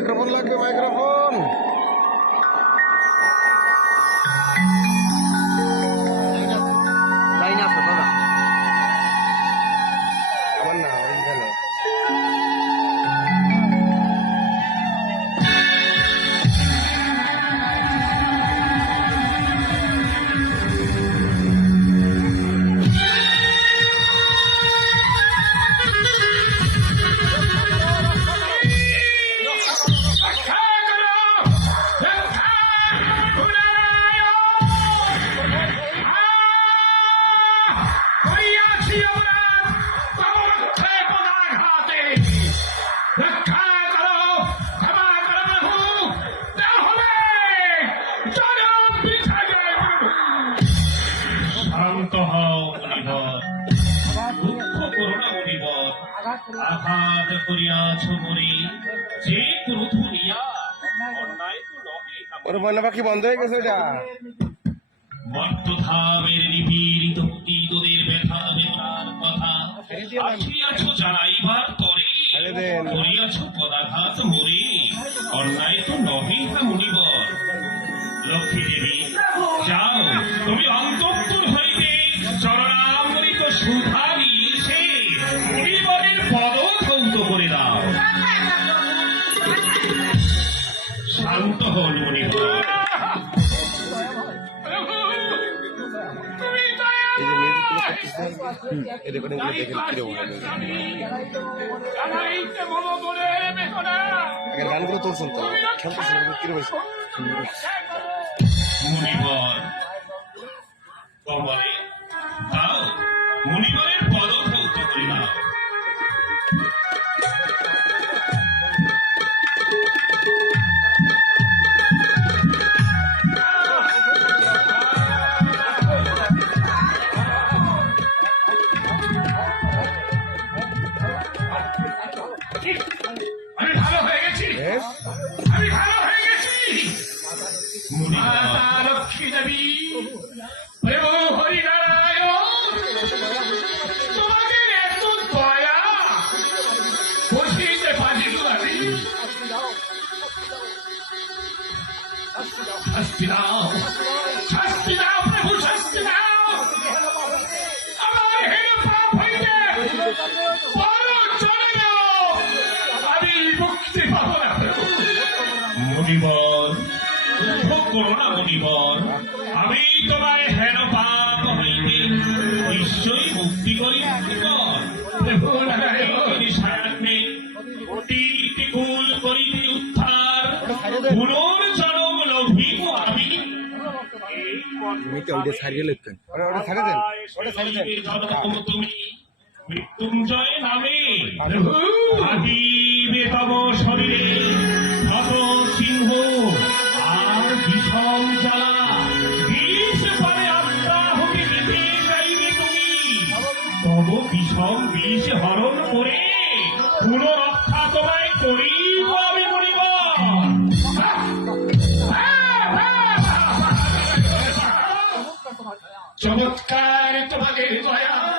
Microphone লাগবে microphone. বন্যা পাখি বন্ধ হয়ে গেছে ওটা মর্তধামের নিপীড়িত তোদের ব্যথা বেদনার কথা। আসিয়াছ জানাইবার তরে করিয়াছ পদাঘাত মরে অন্যায় তো নহে হা মনিবর। লক্ষ্মী দেবী যাও তুমি অন্তঃপুর হইতে চরণামৃত সুধা নিয়ে এসে মনিবরের পদ ধৌত করে দাও। শান্ত হন মনিবর এই রেকর্ডিং দেখে কীরকম আগের গানগুলো তুলছেন তো খেলতেছেন কীরকম মুনিবর কমলে, দাও। মুনিবরের পদ ধৌত করে দাও মাতা লক্ষ্মী দেবী প্রভু হরিনারায়ণ, তোমাদের এত দয়া বুঝিতে পারি আমি শাস্তি দাও শাস্তি দাও, প্রভু, শাস্তি দাও। আমার হেন পাপ হইতে মিটে ওইটা ছাড়িয়ে লিখতেন। ওটা ওটা ছাড়িয়ে দেন। ওটা ছাড়িয়ে দেন। তুমি মৃত্যুঞ্জয় নামে ভাবিবে তব শরীরে সিংহ আর বিষম জ্বালা। বিষ পরে আত্মা হতে দিতে চাইবে তুমি। তব বিষম বিষ হরণ করে পুনরক্ষা তোমায় চমৎকার তোমাদের দয়া।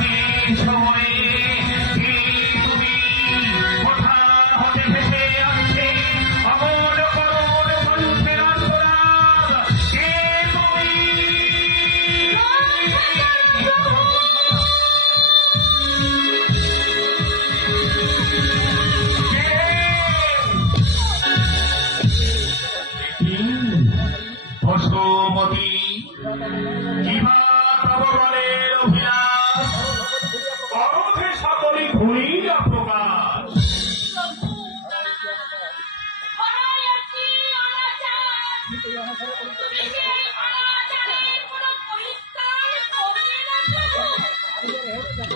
জাতি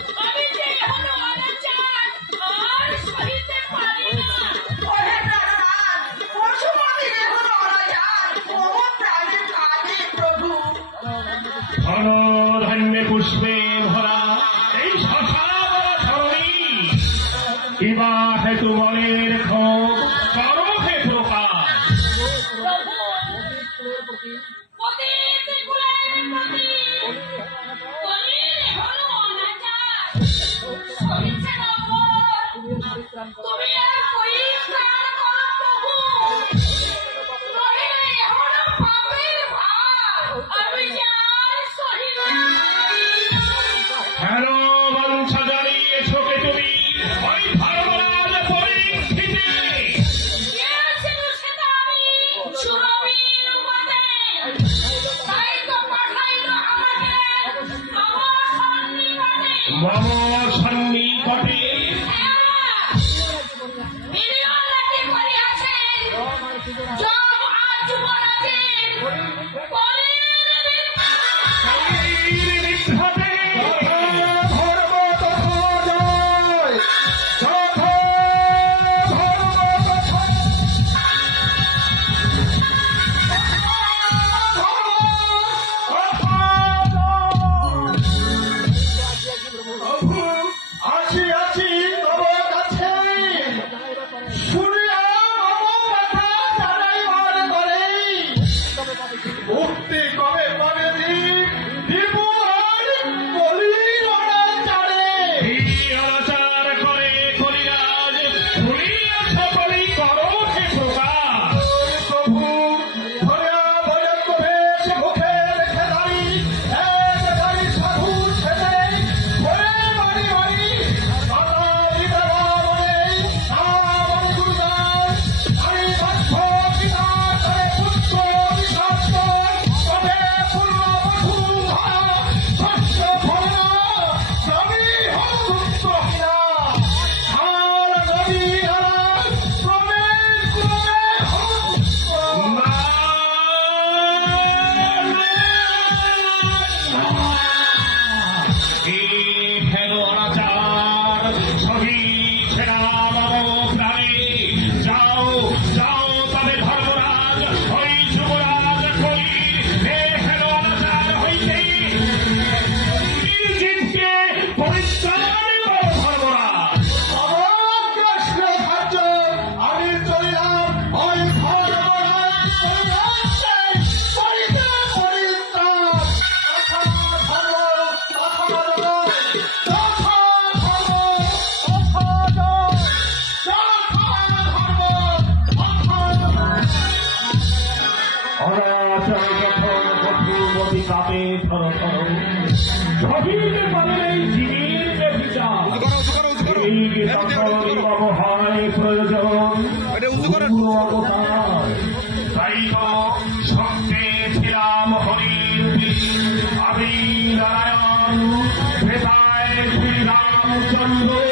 Mommy! করে যখন ভক্তি কাপে ধর ধর ধরিতে পারে জীবের বিচার ব্যবহারে প্রয়োজন তাই সত্যে ছিলাম হরির আমি নারায়ণ ভেতায় শ্রীরামচন্দ্র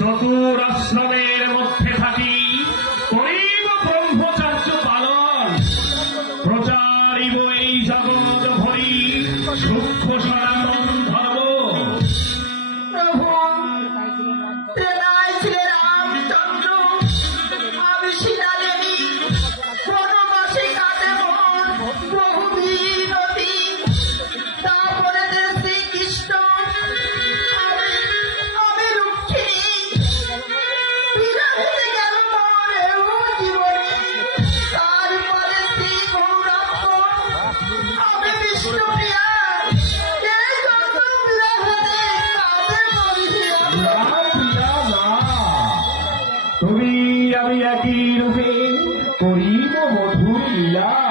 চতুর একই রূপে করিব মধুর লীলা?